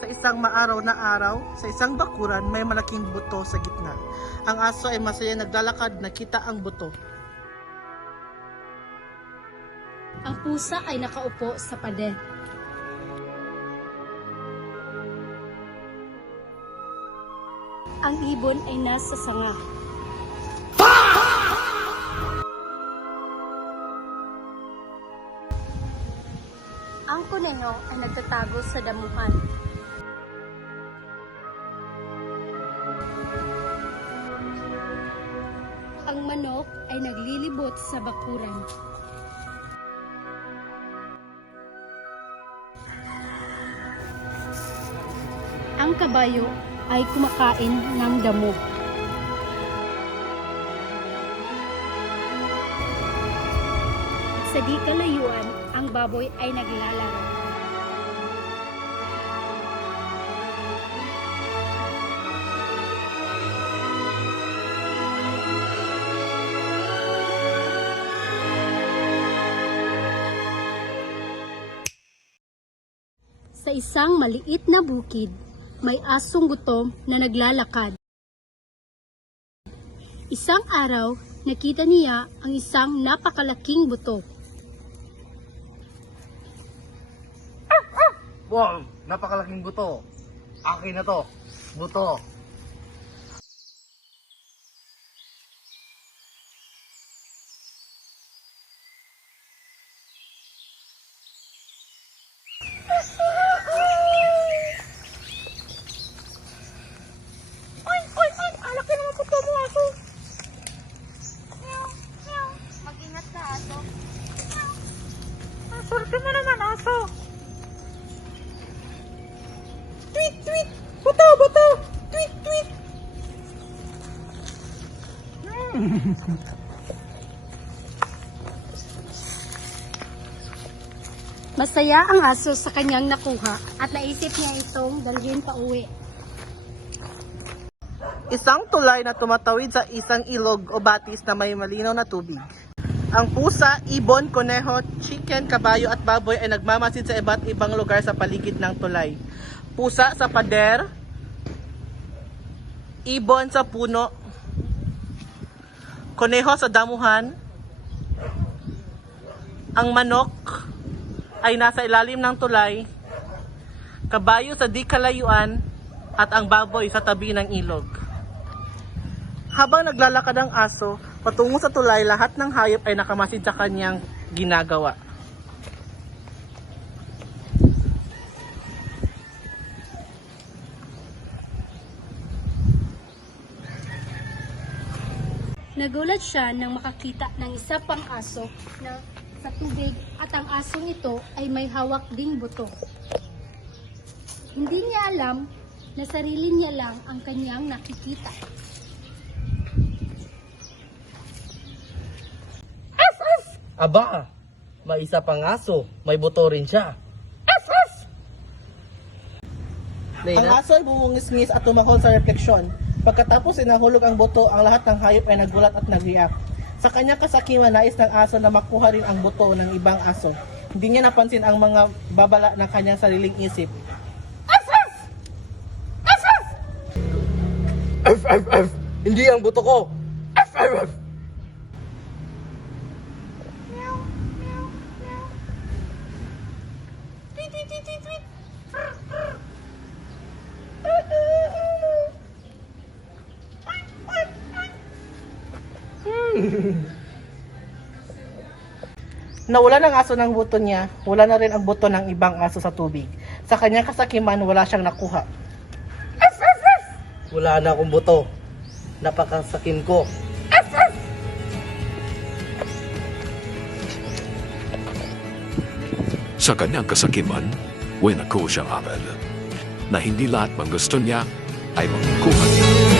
Sa isang maaraw na araw, sa isang bakuran, may malaking buto sa gitna. Ang aso ay masaya naglalakad, nakita ang buto. Ang pusa ay nakaupo sa pader. Ang ibon ay nasa sanga. Ang kuneho ay nagtatago sa damuhan. Ang manok ay naglilibot sa bakuran. Ang kabayo ay kumakain ng damo. Sa di kalayuan, ang baboy ay naglalaro. Sa isang maliit na bukid, may asong gutom na naglalakad. Isang araw, nakita niya ang isang napakalaking buto. Wow, napakalaking buto. Akin na to. Buto. Alaki naman buto mo, aso. Mag-ingat ka, aso. Swerte mo naman, aso. Tweet, tweet. Buto, buto. Tweet, tweet. Masaya ang aso sa kanyang nakuha at naisip niya itong dalhin pa uwi. Isang tulay na tumatawid sa isang ilog o batis na may malinaw na tubig. Ang pusa, ibon, kuneho, chicken, kabayo at baboy ay nagmamasid sa iba't ibang lugar sa paligid ng tulay. Pusa sa pader, ibon sa puno, kuneho sa damuhan, ang manok ay nasa ilalim ng tulay, kabayo sa di kalayuan, at ang baboy sa tabi ng ilog. Habang naglalakad ang aso, patungo sa tulay, lahat ng hayop ay nakamasid sa kanyang ginagawa. Nagulat siya nang makakita ng isa pang aso na sa tubig at ang asong ito ay may hawak ding buto. Hindi niya alam na sarili niya lang ang kanyang nakikita. Aba, may isa pang aso. May buto rin siya. Ang Lena, aso ay bumungis-ngis at tumakol sa refleksyon. Pagkatapos ay nahulog ang buto, ang lahat ng hayop ay nagulat at nag-react. Sa kanyang kasakiman, nais ng aso na makuha rin ang buto ng ibang aso. Hindi niya napansin ang mga babala ng kanyang sariling isip. F. Hindi ang buto ko. F. Nawala ng aso ng buto niya, wala na rin ang buto ng ibang aso sa tubig. Sa kanyang kasakiman, wala siyang nakuha. Wala na akong buto. Napakasakim ko. Sa kanyang kasakiman, winako siyang apel na hindi lahat ng gusto niya ay makukuha niya.